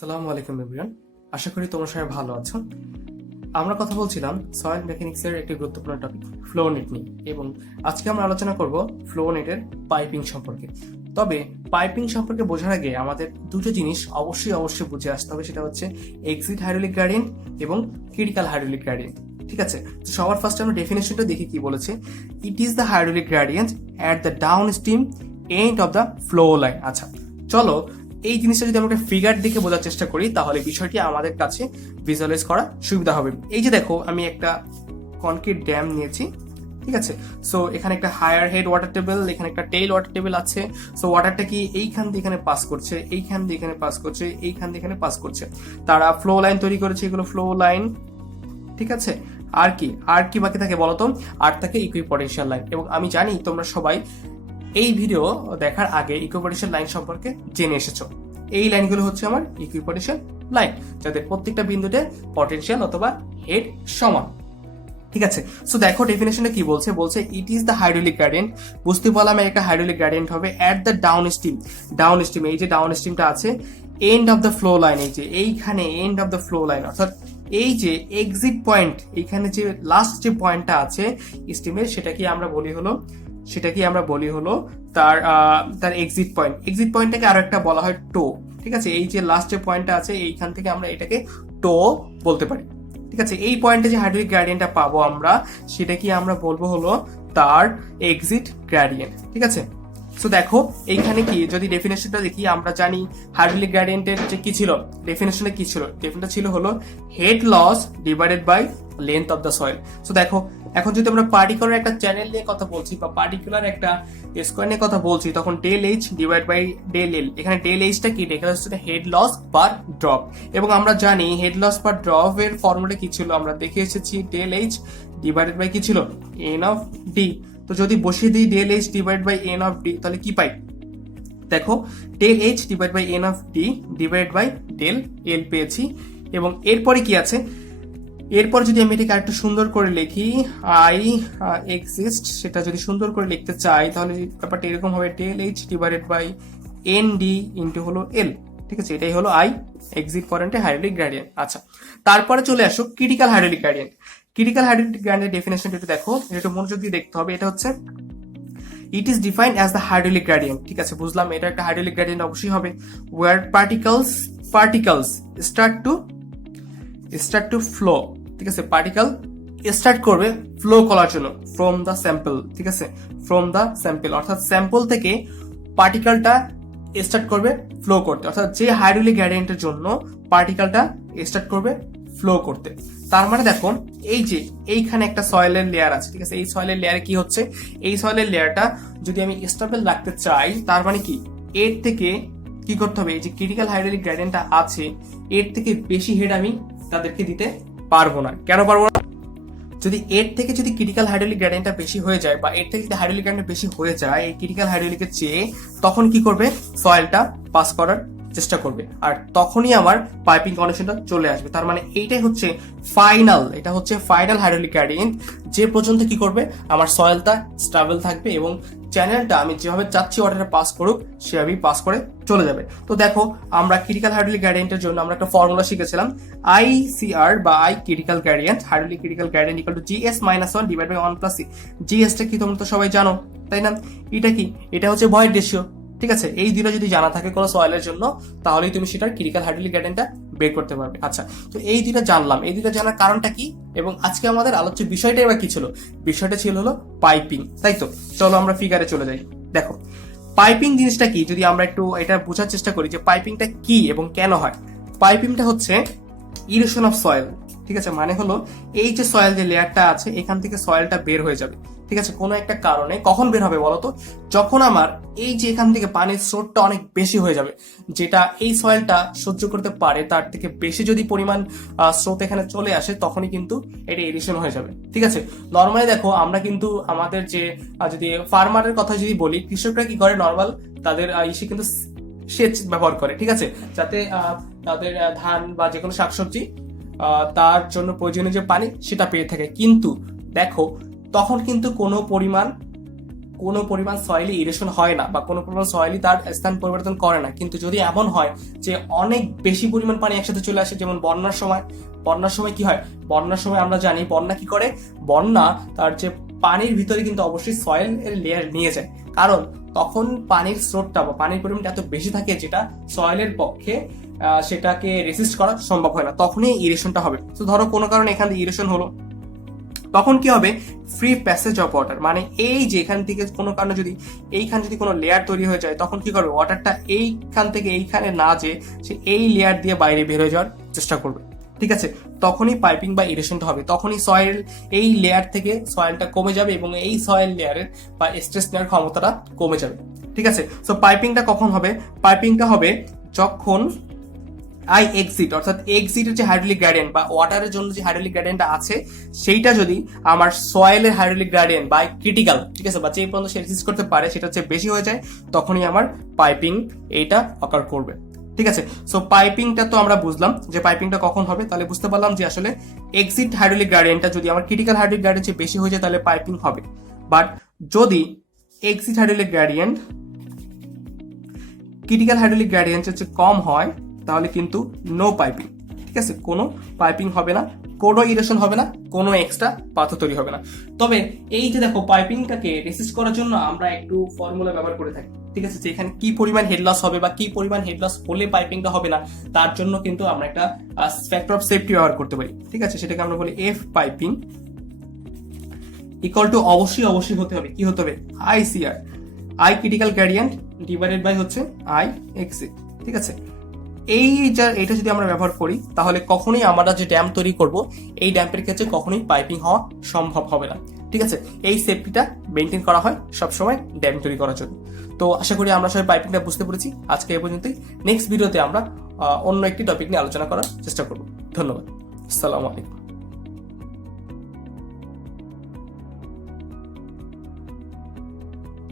আসসালামু আলাইকুম এভরিওয়ান, আশা করি তোমরা সবাই ভালো আছো। আমরা কথা বলছিলাম সয়েল মেকানিক্সের একটি গুরুত্বপূর্ণ টপিক ফ্লোনেট নিয়ে, এবং আজকে আমরা আলোচনা করব ফ্লোনেটের পাইপিং সম্পর্কে। তবে পাইপিং সম্পর্কে বোঝার আগে আমাদের দুটো জিনিস অবশ্যই বুঝে আসতে হবে, সেটা হচ্ছে এক্সিট হাইড্রোলিক গ্রেডিয়েন্ট এবং ক্রিটিক্যাল হাইড্রোলিক গ্রেডিয়েন্ট। ঠিক আছে, তো সবার ফার্স্টে আমরা ডেফিনেশনটা দেখি কি বলেছে। It is the hydraulic gradient at the down stream end of the flow line. আচ্ছা চলো, এই জিনিসটা যদি আমরা ফিগার দেখে বোঝার চেষ্টা করি তাহলে বিষয়টি আমাদের কাছে ভিজুয়ালাইজ করা সুবিধা হবে। এই যে দেখো, আমি একটা কনক্রিট ড্যাম নিয়েছি, ঠিক আছে। সো এখানে একটা হায়ার হেড ওয়াটার টেবিল, এখানে একটা টেইল ওয়াটার টেবিল আছে। সো ওয়াটারটা কি এইখান দিয়ে এখানে পাস করছে, এইখান দিয়ে এখানে পাস করছে, এইখান দিয়ে এখানে পাস করছে। তারা ফ্লো লাইন তৈরি করেছে, এগুলো ফ্লো লাইন, ঠিক আছে। আর কি বাকি থাকে বলতো? আর থাকে ইকুইপোটেনশিয়াল লাইন। এবং আমি জানি তোমরা সবাই এই ভিডিও দেখার আগে ইকুইপোটেনশিয়াল লাইন সম্পর্কে জেনে এসেছো। এই লাইনগুলো হচ্ছে আমার ইকুইপোটেনশিয়াল লাইন, যাদের প্রত্যেকটা বিন্দুতে পটেনশিয়াল অথবা হেড সমান। ঠিক আছে, সো দেখো ডেফিনেশনটা কি বলছে। It is the hydraulic gradient. বুঝতে পারলাম একটা হাইড্রোলিক গ্রেডিয়েন্ট হবে অ্যাট দ্য ডাউন স্ট্রিম। এই যে ডাউন স্ট্রিমটা আছে, end of the flow line, এই যে এইখানে end of the flow line, অর্থাৎ এই যে এক্সিট পয়েন্ট, এইখানে যে লাস্ট যে পয়েন্টটা আছে স্ট্রিমের, সেটাকে আমরা বলি হলো তার এক্সিট পয়েন্ট। এক্সিট পয়েন্টটাকে আরো একটা বলা হয় টো। ঠিক আছে, এই যে লাস্ট যে পয়েন্টটা আছে এইখান থেকে আমরা এটাকে টো বলতে পারি। ঠিক আছে, এই পয়েন্টে যে হাইড্রোলিক গ্রেডিয়েন্টটা পাবো আমরা, সেটা কি আমরা বলবো হলো তার এক্সিট গ্রেডিয়েন্ট। ঠিক আছে, সো দেখো এইখানে কি, যদি ডেফিনেশনটা দেখি, আমরা জানি হাইড্রোলিক গ্রেডিয়েন্টের যে কি ছিল, ডেফিনেশনটা কি ছিল? ডেফিনেশনটা ছিল হলো head loss divided by length of the soil. So দেখো, এখন যদি আমরা পার্টিকুলার একটা চ্যানেল নিয়ে কথা বলছি বা পার্টিকুলার একটা স্কোয়ার নিয়ে কথা বলছি, তখন del H divide by del L. এখানে ডেল এইচটা কি? এখানে হচ্ছে হেড লস পার ড্রপ। এবং আমরা জানি হেড লস পার ড্রপ এর ফর্মুলা কি ছিল, আমরা দেখে এসেছি ডেল এইচ ডিভাইডেড বাই কি ছিল, এন অফ ডি। তো যদি বসিয়ে দিই del H divide by N of D, তাহলে কি পাই? দেখো, del H divide by N of D divide by del L পেয়েছি। এবং এরপরে কি আছে? এরপর যদি আমি এটাকে আরেকটু সুন্দর করে লিখি, আই এক্সিস্ট, সেটা যদি সুন্দর করে লিখতে চাই তাহলে ব্যাপারটা এরকম হবে, del H divided by N D into হলো এল। ঠিক আছে, এটাই হলো আই এক্সিট পয়েন্টে হাইড্রোলিক গ্রেডিয়েন্ট। আচ্ছা, তারপরে চলে আসো critical hydraulic gradient. Critical hydraulic gradient ডেফিনেশনটা একটু দেখো, এটা মনোযোগ দিয়ে দেখতে হবে। এটা হচ্ছে it is defined as the hydraulic gradient. ঠিক আছে, বুঝলাম এটা একটা হাইড্রোলিক গ্রেডিয়েন্ট অবশ্যই হবে, where particles start to flow. ঠিক আছে, পার্টিকেল স্টার্ট করবে ফ্লো করার জন্য ফ্রম দ্য স্যাম্পল। ঠিক আছে, ফ্রম দ্য স্যাম্পল, অর্থাৎ স্যাম্পল থেকে পার্টিকেলটা স্টার্ট করবে ফ্লো করতে। অর্থাৎ যে হাইড্রোলিক গ্রেডিয়েন্টের জন্য পার্টিকেলটা স্টার্ট করবে ফ্লো করতে। তার মানে দেখো, এই যে এইখানে একটা সয়েলের লেয়ার আছে। ঠিক আছে, এই সয়েলের লেয়ারে কি হচ্ছে, এই সয়েলের লেয়ারটা যদি আমি স্টেবল রাখতে চাই, তার মানে কি এর থেকে কি করতে হবে, এই যে ক্রিটিক্যাল হাইড্রোলিক গ্রেডিয়েন্টটা আছে, এর থেকে বেশি হেড আমি তাদেরকে দিতে পারবো না। কেন পারবো না? যদি ক্রিটিক্যাল হাইড্রোলিক গ্রেডিয়েন্টটা বেশি হয়ে যায়, বা এর থেকে যদি হাইড্রোলিক গ্রেডিয়েন্ট বেশি হয়ে যায় এই ক্রিটিক্যাল হাইড্রোলিকের চেয়ে, তখন কি করবে, সয়েলটা পাস করার চেষ্টা করবে, আর তখনই আমার পাইপিং কন্ডিশনটা চলে আসবে। তার মানে এটা হচ্ছে ফাইনাল হাইড্রোলিক গ্রেডিয়েন্ট, যে পর্যন্ত কি করবে, আমার সয়েলটা স্টেবল থাকবে এবং চ্যানেলটা আমি যেভাবে চাচ্ছি ওয়াটারটা পাস করুক সেভাবেই পাস করে চলে যাবে। তো দেখো, আমরা ক্রিটিক্যাল হাইড্রোলিক গ্রেডিয়েন্টের জন্য আমরা একটা ফর্মুলা শিখেছিলাম, ICR বা I critical gradient, hydraulic critical gradient equal to GS-1 divide by 1 plus C। GS-টা কি তোমরা তো সবাই জানো, তাই না? এটা কি? এটা হচ্ছে ভয়েড রেশিও। ঠিক আছে, এই দুটো যদি জানা থাকে কোনো সয়েলের জন্য, তাহলেই তুমি সেটার ক্রিটিক্যাল হাইড্রোলিক গ্রেডিয়েন্টটা বের করতে পারবে। আচ্ছা, তো এই দুটো জানলাম, এই দুটো জানার কারণটা কি, এবং আজকে আমাদের আলোচ্য বিষয়টাই বা কি ছিল? বিষয়টা ছিল হলো পাইপিং, তাই তো। চলো আমরা ফিগারে চলে যাই। দেখো, পাইপিং জিনিসটা কি, যদি আমরা একটু এটা বোঝার চেষ্টা করি যে পাইপিংটা কি এবং কেন হয়। পাইপিংটা হচ্ছে ইরোশন অফ সয়েল। ঠিক আছে, মানে হলো এই যে সয়েল যে লেয়ারটা আছে, এখান থেকে সয়েলটা বের হয়ে যাবে। ঠিক আছে, কোনো একটা কারণে। কখন বের হবে বলতো? যখন আমার এই যে এখান থেকে পানির স্রোতটা অনেক বেশি হয়ে যাবে, যেটা এই সয়েলটা সহ্য করতে পারে, তার থেকে বেশি যদি পরিমাণ স্রোত এখানে চলে আসে, তখনই কিন্তু এটা ইরিশন হয়ে যাবে। ঠিক আছে, নর্মালি দেখো আমরা কিন্তু আমাদের যে যদি ফার্মারের কথা যদি বলি, কৃষকরা কি করে, নর্মাল তাদের ইসে কিন্তু সেচ ব্যবহার করে। ঠিক আছে, যাতে তাদের ধান বা যে কোনো শাকসবজি তার জন্য প্রয়োজনীয় যে পানি সেটা পেয়ে থাকে। কিন্তু দেখো, তখন কিন্তু কোনো পরিমাণ সয়েলি ইরেশন হয় না বা কোনো পরিমাণ সয়েলি তার স্থান পরিবর্তন করে না, কিন্তু যদি এমন হয় যে অনেক বেশি পরিমাণ পানি একসাথে চলে আসে, যেমন বন্যার সময় কি হয়, বন্যার সময় আমরা জানি বন্যা কি করে, বন্যা তার যে পানির ভিতরে কিন্তু অবশ্যই সয়েল এর লেয়ার নিয়ে যায়, কারণ তখন পানির স্রোতটা বা পানির পরিমাণটা এত বেশি থাকে যেটা সয়েলের পক্ষে সেটাকে রেসিস্ট করা সম্ভব হয় না, তখনই ইরেশনটা হবে। তো ধরো কোনো কারণে এখান থেকে ইরেশন হলো, তখন কি হবে, ফ্রি প্যাসেজ অফ ওয়াটার, মানে এই যে এখান থেকে কোনো কারণে যদি এইখান যদি কোনো লেয়ার তৈরি হয়ে যায়, তখন কি করবে, ওয়াটারটা এইখান থেকে এইখানে না যে সে এই লেয়ার দিয়ে বাইরে বের হয়ে যাওয়ার চেষ্টা করবে। ঠিক আছে, তখনই পাইপিং বা ইরেশনটা হবে, তখনই সয়েল এই লেয়ার থেকে সয়েলটা কমে যাবে এবং এই সয়েল লেয়ারের বা স্ট্রেস নেওয়ার ক্ষমতাটা কমে যাবে। ঠিক আছে, সো পাইপিংটা কখন হবে, পাইপিংটা হবে যখন আই এক্সিট, অর্থাৎ এক্সিটের যে হাইড্রোলিক গ্রেডিয়েন্ট বা ওয়াটারের জন্য যে হাইড্রোলিক গ্রেডিয়েন্টটা আছে সেইটা যদি আমার সয়েলের হাইড্রোলিক গ্রেডিয়েন্ট বা ক্রিটিক্যাল, ঠিক আছে, বা যে পর্যন্ত সে রেসিস্ট করতে পারে সেটা হচ্ছে বেশি হয়ে যায়, তখনই আমার পাইপিং এইটা অকার করবে। ঠিক আছে, সো পাইপিংটা তো আমরা বুঝলাম যে পাইপিংটা কখন হবে, তাহলে বুঝতে পারলাম যে আসলে এক্সিট হাইড্রোলিক গ্রেডিয়েন্টটা যদি আমার ক্রিটিক্যাল হাইড্রোলিক গ্রেডিয়েন্ট চেয়ে বেশি হয়ে যায় তাহলে পাইপিং হবে, বাট যদি exit hydraulic gradient critical hydraulic গ্রেডিয়েন্টের চেয়ে কম হয় তাহলে কিন্তু নো পাইপিং। ঠিক আছে, কোনো পাইপিং হবে না, কোনো ইরেশন হবে না, কোনো এক্সট্রা পাথর তৈরি হবে না। তবে এই যে দেখো পাইপিংটাকে রেসিস্ট করার জন্য আমরা একটু ফর্মুলা ব্যবহার করে থাকি। ঠিক আছে, যে এখানে কি পরিমাণ হেড লস হবে বা কি পরিমাণ হেড লস হলে পাইপিংটা হবে না, তার জন্য কিন্তু আমরা একটা ফ্যাক্টর অফ সেফটি ব্যবহার করতে পারি। ঠিক আছে, সেটাকে আমরা বলি এফ পাইপিং ইকুয়াল টু অবশ্যই হতে হবে, কি হতে হবে, I C R, I critical gradient divided by হচ্ছে আই এক্সিট। ঠিক আছে, এইটা যদি আমরা ব্যবহার করি তাহলে কখনোই আমরা যে ড্যাম তৈরি করব এই ড্যাম্পের ক্ষেত্রে কখনোই পাইপিং হওয়া সম্ভব হবে না। ঠিক আছে, এই সেফটিটা মেনটেন করা হয় সবসময় ড্যাম তৈরি করার জন্য। তো আশা করি আমরা সবাই পাইপিংটা বুঝতে পেরেছি। আজকে এই পর্যন্তই, নেক্সট ভিডিওতে আমরা অন্য একটি টপিক নিয়ে আলোচনা করার চেষ্টা করব। ধন্যবাদ, আসসালামু আলাইকুম।